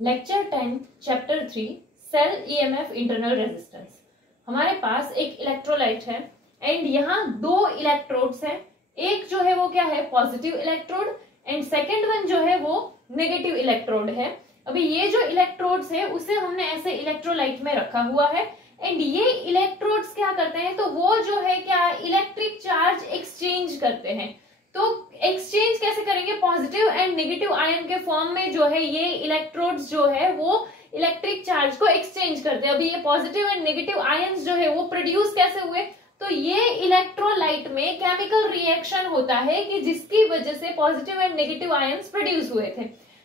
Lecture 10 chapter 3 cell EMF internal resistance. हमारे पास एक इलेक्ट्रोलाइट है एंड यहाँ दो इलेक्ट्रोड्स हैं। एक जो है वो क्या है, positive electrode, and second one जो है वो नेगेटिव इलेक्ट्रोड है। अभी ये जो इलेक्ट्रोड्स है उसे हमने ऐसे इलेक्ट्रोलाइट में रखा हुआ है एंड ये इलेक्ट्रोड्स क्या करते हैं, तो वो जो है क्या इलेक्ट्रिक चार्ज एक्सचेंज करते हैं। तो एक्सचेंज कैसे करेंगे, पॉजिटिव एंड नेगेटिव आयन के फॉर्म में जो है ये इलेक्ट्रोड्स जो है वो इलेक्ट्रिक चार्ज को एक्सचेंज करते हैं। अभी ये पॉजिटिव एंड नेगेटिव आयंस जो है वो प्रोड्यूस कैसे हुए, तो ये इलेक्ट्रोलाइट में केमिकल रिएक्शन होता है कि जिसकी वजह से positive and negative ions produce हुए थे।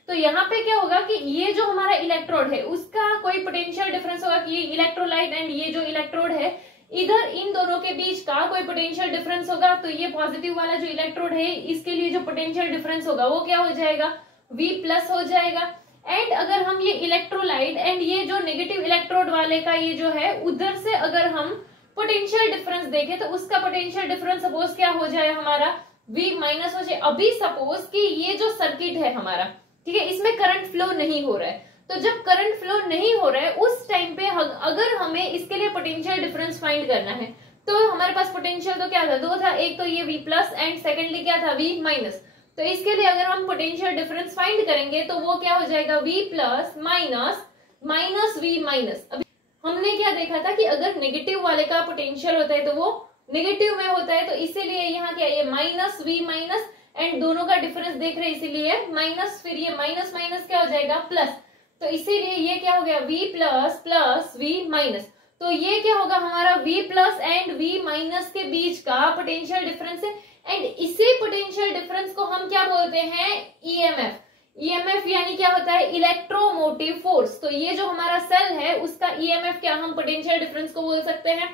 तो यहाँ पे क्या होगा कि ये जो हमारा इलेक्ट्रोड है उसका कोई पोटेंशियल डिफरेंस होगा कि ये इलेक्ट्रोलाइट एंड ये जो इलेक्ट्रोड है इधर इन दोनों के बीच का कोई पोटेंशियल डिफरेंस होगा। तो ये पॉजिटिव वाला जो इलेक्ट्रोड है इसके लिए जो पोटेंशियल डिफरेंस होगा वो क्या हो जाएगा, V प्लस हो जाएगा। एंड अगर हम ये इलेक्ट्रोलाइट एंड ये जो नेगेटिव इलेक्ट्रोड वाले का ये जो है उधर से अगर हम पोटेंशियल डिफरेंस देखें तो उसका पोटेंशियल डिफरेंस सपोज क्या हो जाए हमारा V माइनस हो जाए। अभी सपोज कि ये जो सर्किट है हमारा, ठीक है, इसमें करंट फ्लो नहीं हो रहा है। तो जब करंट फ्लो नहीं हो रहा है उस टाइम पे अगर हमें इसके लिए पोटेंशियल डिफरेंस फाइंड करना है तो हमारे पास पोटेंशियल तो क्या था, दो था, एक तो ये V प्लस एंड सेकेंडली क्या था, V माइनस। तो इसके लिए अगर हम पोटेंशियल डिफरेंस फाइंड करेंगे तो वो क्या हो जाएगा, V plus minus minus V minus. अभी हमने क्या देखा था कि अगर नेगेटिव वाले का पोटेंशियल होता है तो वो नेगेटिव में होता है, तो इसीलिए यहाँ क्या ये माइनस V माइनस एंड दोनों का डिफरेंस देख रहे हैं इसीलिए माइनस, फिर ये माइनस माइनस क्या हो जाएगा प्लस। तो इसीलिए ये क्या हो गया V plus plus V minus. तो ये क्या होगा हमारा V plus and V minus के बीच का पोटेंशियल डिफरेंस है एंड इसी पोटेंशियल डिफरेंस को हम क्या बोलते हैं, EMF। EMF यानी क्या होता है, इलेक्ट्रोमोटिव फोर्स। तो ये जो हमारा सेल है उसका EMF क्या हम पोटेंशियल डिफरेंस को बोल सकते हैं।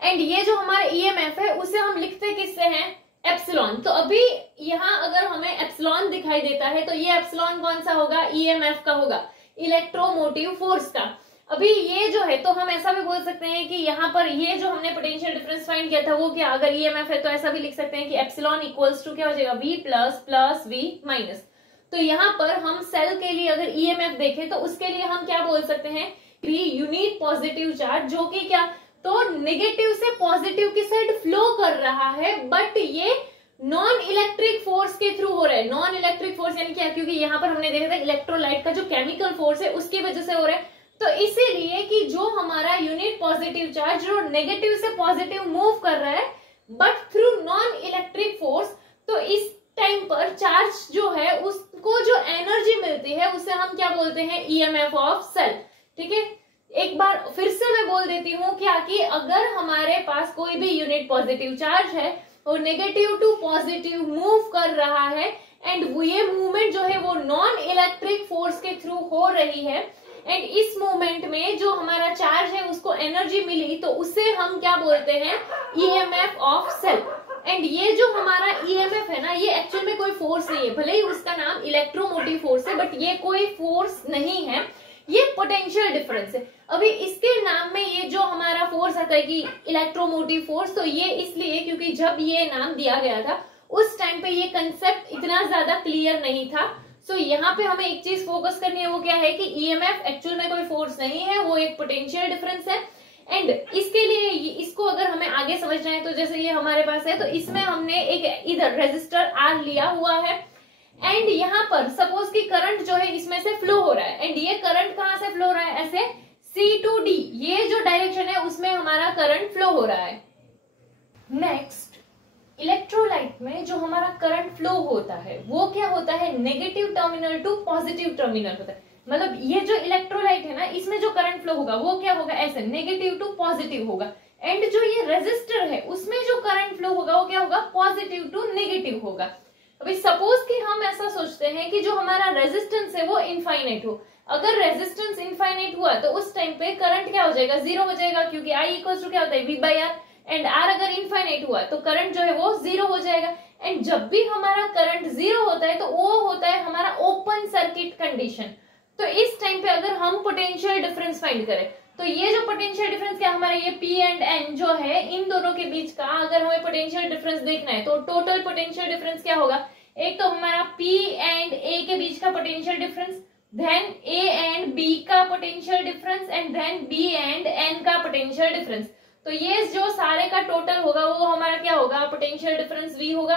एंड ये जो हमारा EMF है उसे हम लिखते किससे हैं, एप्सिलॉन। तो अभी यहाँ अगर हमें एप्सिलॉन दिखाई देता है तो ये एप्सिलॉन कौन सा होगा, EMF का होगा, इलेक्ट्रोमोटिव फोर्स का। अभी ये जो है तो हम ऐसा भी बोल सकते हैं कि यहाँ पर ये जो हमने पोटेंशियल डिफरेंस फाइंड किया था वो क्या, अगर EMF है तो ऐसा भी लिख सकते हैं कि एप्सिलॉन इक्वल्स टू क्या हो जाएगा, V plus plus V minus. तो यहाँ पर हम सेल के लिए अगर EMF देखें तो उसके लिए हम क्या बोल सकते हैं, यूनिट पॉजिटिव चार्ज, जो कि क्या तो नेगेटिव से पॉजिटिव की साइड फ्लो कर रहा है, बट ये नॉन इलेक्ट्रिक फोर्स के थ्रू हो रहा है। नॉन इलेक्ट्रिक फोर्स यानी क्या, क्योंकि यहाँ पर हमने देखा था इलेक्ट्रोलाइट का जो केमिकल फोर्स है उसकी वजह से हो रहा है। तो इसीलिए कि जो हमारा यूनिट पॉजिटिव चार्ज जो नेगेटिव से पॉजिटिव मूव कर रहा है but through non electric force, तो इस टाइम पर चार्ज जो है उसको जो एनर्जी मिलती है उसे हम क्या बोलते हैं, EMF ऑफ सेल। ठीक है, एक बार फिर से मैं बोल देती हूँ क्या कि अगर हमारे पास कोई भी यूनिट पॉजिटिव चार्ज है और नेगेटिव टू पॉजिटिव मूव कर रहा है एंड ये मूवमेंट जो है वो नॉन इलेक्ट्रिक फोर्स के थ्रू हो रही है एंड इस मूवमेंट में जो हमारा चार्ज है उसको एनर्जी मिली, तो उसे हम क्या बोलते हैं, EMF ऑफ सेल। एंड ये जो हमारा EMF है ना, ये एक्चुअल में कोई फोर्स नहीं है, भले ही उसका नाम इलेक्ट्रोमोटिव फोर्स है बट ये कोई फोर्स नहीं है, ये पोटेंशियल डिफरेंस है। अभी इसके नाम में ये जो हमारा फोर्स आता है कि इलेक्ट्रोमोटिव फोर्स, तो ये इसलिए क्योंकि जब ये नाम दिया गया था उस टाइम पे ये कंसेप्ट इतना ज्यादा क्लियर नहीं था। सो यहाँ पे हमें एक चीज फोकस करनी है, वो क्या है कि EMF एक्चुअल में कोई फोर्स नहीं है, वो एक पोटेंशियल डिफरेंस है। एंड इसके लिए इसको अगर हमें आगे समझना है तो जैसे ये हमारे पास है तो इसमें हमने एक इधर रेजिस्टर R लिया हुआ है एंड यहाँ पर सपोज कि करंट जो है इसमें से फ्लो हो रहा है एंड ये करंट कहाँ से फ्लो हो रहा है, ऐसे C to D, ये जो डायरेक्शन है उसमें हमारा करंट फ्लो हो रहा है। नेक्स्ट, इलेक्ट्रोलाइट में जो हमारा करंट फ्लो होता है वो क्या होता है, negative terminal to positive terminal होता है। मतलब ये जो इलेक्ट्रोलाइट है ना इसमें जो करंट फ्लो होगा वो क्या होगा, ऐसे नेगेटिव टू पॉजिटिव होगा। एंड जो ये रेजिस्टर है उसमें जो करंट फ्लो होगा वो क्या होगा, पॉजिटिव टू नेगेटिव होगा। अभी सपोज कि हम ऐसा सोचते हैं कि जो हमारा रेजिस्टेंस है वो इनफाइनाइट हो। अगर रेजिस्टेंस इनफाइनाइट हुआ तो उस टाइम पे करंट क्या हो जाएगा, जीरो हो जाएगा, क्योंकि I इक्वल टू क्या होता है, V by R. And R अगर इनफाइनाइट हुआ तो करंट जो है वो जीरो हो जाएगा। एंड जब भी हमारा करंट जीरो होता है तो वो होता है हमारा ओपन सर्किट कंडीशन। तो इस टाइम पे अगर हम पोटेंशियल डिफरेंस फाइंड करें तो ये जो पोटेंशियल डिफरेंस क्या हमारा ये P एंड N जो है इन दोनों के बीच का अगर हमें पोटेंशियल डिफरेंस देखना है तो टोटल पोटेंशियल डिफरेंस क्या होगा, एक तो हमारा P एंड A के बीच का potential difference then A and B का potential difference and then B and N का पोटेंशियल डिफरेंस। तो ये जो सारे का टोटल होगा वो हमारा क्या होगा, पोटेंशियल डिफरेंस V होगा।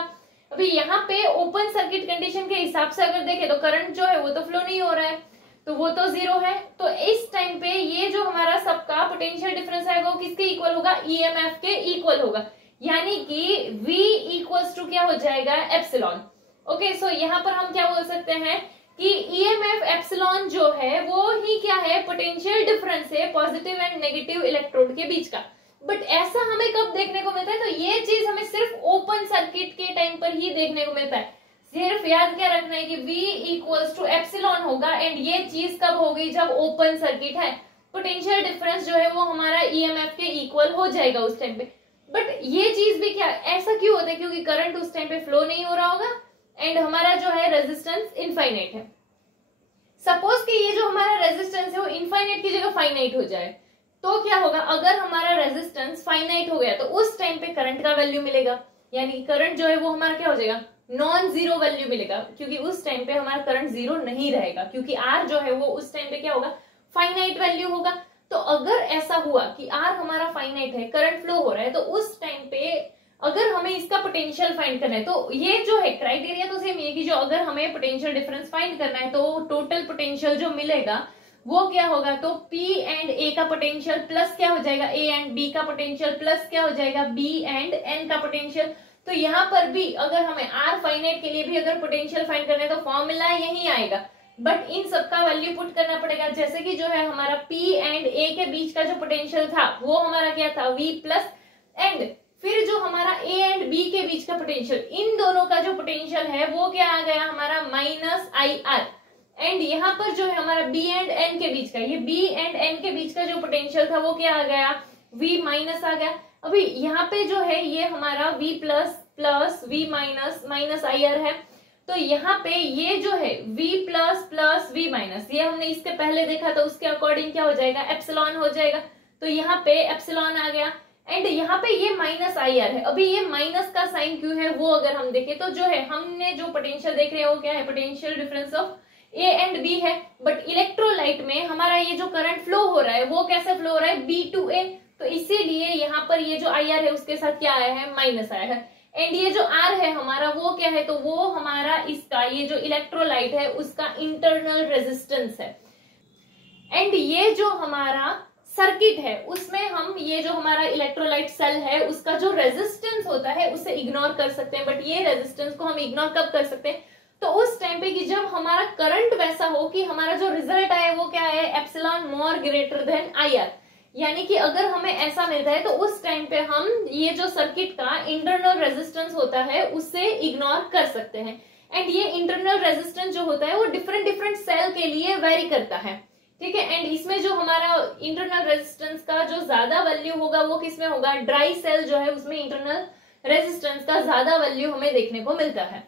अभी यहाँ पे ओपन सर्किट कंडीशन के हिसाब से अगर देखें तो करंट जो है वो तो फ्लो नहीं हो रहा है, तो वो तो जीरो है। तो इस टाइम पे ये जो हमारा सबका पोटेंशियल डिफरेंस है वो किसके इक्वल होगा, ईएमएफ के इक्वल होगा, यानी कि V इक्वल्स टू क्या हो जाएगा, एप्सिलॉन। ओके, सो यहाँ पर हम क्या बोल सकते हैं कि ईएमएफ एप्सिलॉन जो है वो ही क्या है, पोटेंशियल डिफरेंस है पॉजिटिव एंड नेगेटिव इलेक्ट्रोड के बीच का। बट ऐसा हमें कब देखने को मिलता है, तो ये चीज हमें सिर्फ ओपन सर्किट के टाइम पर ही देखने को मिलता है। सिर्फ याद क्या रखना है कि V इक्वल्स टू एप्सिलॉन होगा, एंड ये चीज कब होगी, जब ओपन सर्किट है। पोटेंशियल डिफरेंस जो है वो हमारा ईएमएफ के इक्वल हो जाएगा उस टाइम पे। बट ये चीज भी क्या, ऐसा क्यों होता है, क्योंकि करंट उस टाइम पे फ्लो नहीं हो रहा होगा एंड हमारा जो है रेजिस्टेंस इनफाइनाइट है। सपोज कि ये जो हमारा रेजिस्टेंस है वो इनफाइनाइट की जगह फाइनाइट हो जाए, तो क्या होगा, अगर हमारा रेजिस्टेंस फाइनाइट हो गया तो उस टाइम पे करंट का वैल्यू मिलेगा, यानी करंट जो है वो हमारा क्या हो जाएगा, नॉन जीरो वैल्यू मिलेगा, क्योंकि उस टाइम पे हमारा करंट जीरो नहीं रहेगा, क्योंकि आर जो है वो उस टाइम पे क्या होगा, फाइनाइट वैल्यू होगा। तो अगर ऐसा हुआ कि आर हमारा फाइनाइट है, करंट फ्लो हो रहा है, तो उस टाइम पे अगर हमें इसका पोटेंशियल फाइंड करना है, तो ये जो है क्राइटेरिया तो सेम है कि जो अगर हमें पोटेंशियल डिफरेंस फाइंड करना है तो टोटल पोटेंशियल जो मिलेगा वो क्या होगा, तो P एंड A का पोटेंशियल प्लस क्या हो जाएगा, A एंड B का पोटेंशियल प्लस क्या हो जाएगा, B एंड N का पोटेंशियल। तो यहाँ पर भी अगर हमें R फाइनाइट के लिए भी अगर पोटेंशियल फाइंड करना है तो फॉर्मूला यही आएगा, बट इन सबका वैल्यू पुट करना पड़ेगा। जैसे कि जो है हमारा P एंड A के बीच का जो पोटेंशियल था वो हमारा क्या था, V प्लस, एंड फिर जो हमारा A एंड B के बीच का पोटेंशियल, इन दोनों का जो पोटेंशियल है वो क्या आ गया हमारा माइनस IR, एंड यहाँ पर जो है हमारा B एंड N के बीच का, ये B एंड N के बीच का जो पोटेंशियल था वो क्या आ गया, V माइनस आ गया। अभी यहाँ पे जो है ये हमारा V plus plus V minus minus IR है, तो यहाँ पे ये जो है V plus plus V minus, ये हमने इसके पहले देखा था, उसके अकॉर्डिंग क्या हो जाएगा, एप्सिलॉन हो जाएगा। तो यहाँ पे एप्सिलॉन आ गया, एंड यहाँ पे ये माइनस IR है। अभी ये माइनस का साइन क्यों है वो अगर हम देखें तो जो है हमने जो पोटेंशियल देख रहे हैं वो क्या है, potential difference of A and B है, बट इलेक्ट्रोलाइट में हमारा ये जो करंट फ्लो हो रहा है वो कैसे फ्लो हो रहा है, B to A, तो इसीलिए यहाँ पर ये जो IR है उसके साथ क्या आया है, माइनस आया है। एंड ये जो R है हमारा वो क्या है, तो वो हमारा इसका ये जो इलेक्ट्रोलाइट है उसका इंटरनल रेजिस्टेंस है। एंड ये जो हमारा सर्किट है उसमें हम ये जो हमारा इलेक्ट्रोलाइट सेल है उसका जो रेजिस्टेंस होता है उसे इग्नोर कर सकते हैं, बट ये रेजिस्टेंस को हम इग्नोर कब कर सकते हैं, तो उस टाइम पे कि जब हमारा करंट वैसा हो कि हमारा जो रिजल्ट आए वो क्या है, एप्सिलॉन मोर ग्रेटर देन IR, यानी कि अगर हमें ऐसा मिलता है तो उस टाइम पे हम ये जो सर्किट का इंटरनल रेजिस्टेंस होता है उसे इग्नोर कर सकते हैं। एंड ये इंटरनल रेजिस्टेंस जो होता है वो डिफरेंट डिफरेंट सेल के लिए वेरी करता है, ठीक है। एंड इसमें जो हमारा इंटरनल रेजिस्टेंस का जो ज्यादा वैल्यू होगा वो किसमें होगा, ड्राई सेल जो है उसमें इंटरनल रेजिस्टेंस का ज्यादा वैल्यू हमें देखने को मिलता है।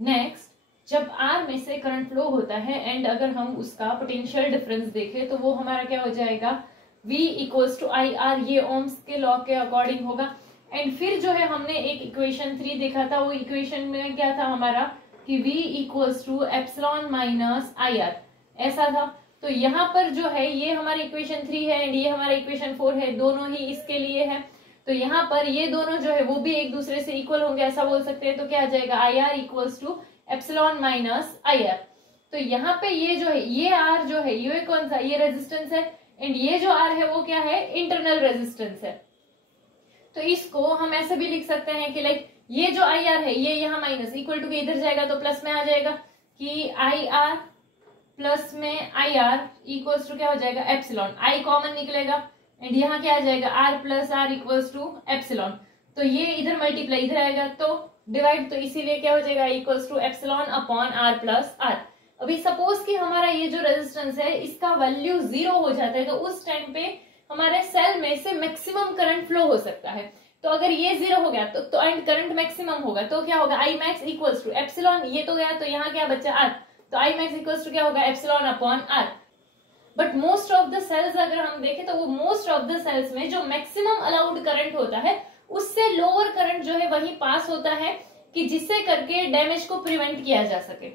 नेक्स्ट, जब R में से करंट फ्लो होता है एंड अगर हम उसका पोटेंशियल डिफरेंस देखें तो वो हमारा क्या हो जाएगा, V इक्वल्स टू IR, ये ओम्स के लॉ के अकॉर्डिंग होगा। एंड फिर जो है हमने एक इक्वेशन 3 देखा था, वो इक्वेशन में क्या था हमारा कि V equals to epsilon minus IR, ऐसा था। तो यहाँ पर जो है ये हमारा इक्वेशन 3 है एंड ये हमारा इक्वेशन 4 है, दोनों ही इसके लिए है। तो यहाँ पर ये दोनों जो है वो भी एक दूसरे से इक्वल होंगे, ऐसा बोल सकते हैं। तो क्या आ जाएगा, IR equals to epsilon minus IR। तो यहाँ पे ये जो है ये R जो है ये कौन सा, ये रेजिस्टेंस है, एंड ये जो R है वो क्या है, इंटरनल रेजिस्टेंस है। तो इसको हम ऐसे भी लिख सकते हैं कि लाइक ये जो IR है ये यहाँ माइनस इक्वल टू के इधर जाएगा तो प्लस में आ जाएगा कि IR प्लस में IR इक्वल्स टू क्या हो जाएगा, एप्सिलॉन, I कॉमन निकलेगा एंड यहाँ क्या आ जाएगा, R plus R equals to epsilon. तो ये इधर मल्टीप्लाई इधर आएगा तो डिवाइड, तो इसीलिए क्या हो जाएगा, equals to epsilon upon R plus R। अभी सपोज कि हमारा ये जो रेजिस्टेंस है इसका वैल्यू 0 हो जाता है तो उस टाइम पे हमारे सेल में से मैक्सिमम करंट फ्लो हो सकता है। तो अगर ये 0 हो गया तो एंड करंट मैक्सिमम होगा तो क्या होगा, I max equals to epsilon, ये तो गया तो यहाँ क्या बचा R, तो I max इक्वल्स टू क्या होगा, epsilon upon R। But most of the cells अगर हम देखें तो वो मोस्ट ऑफ द सेल्स में जो मैक्सिमम अलाउड करंट होता है उससे लोअर करंट जो है वही पास होता है कि जिससे करके डैमेज को प्रिवेंट किया जा सके।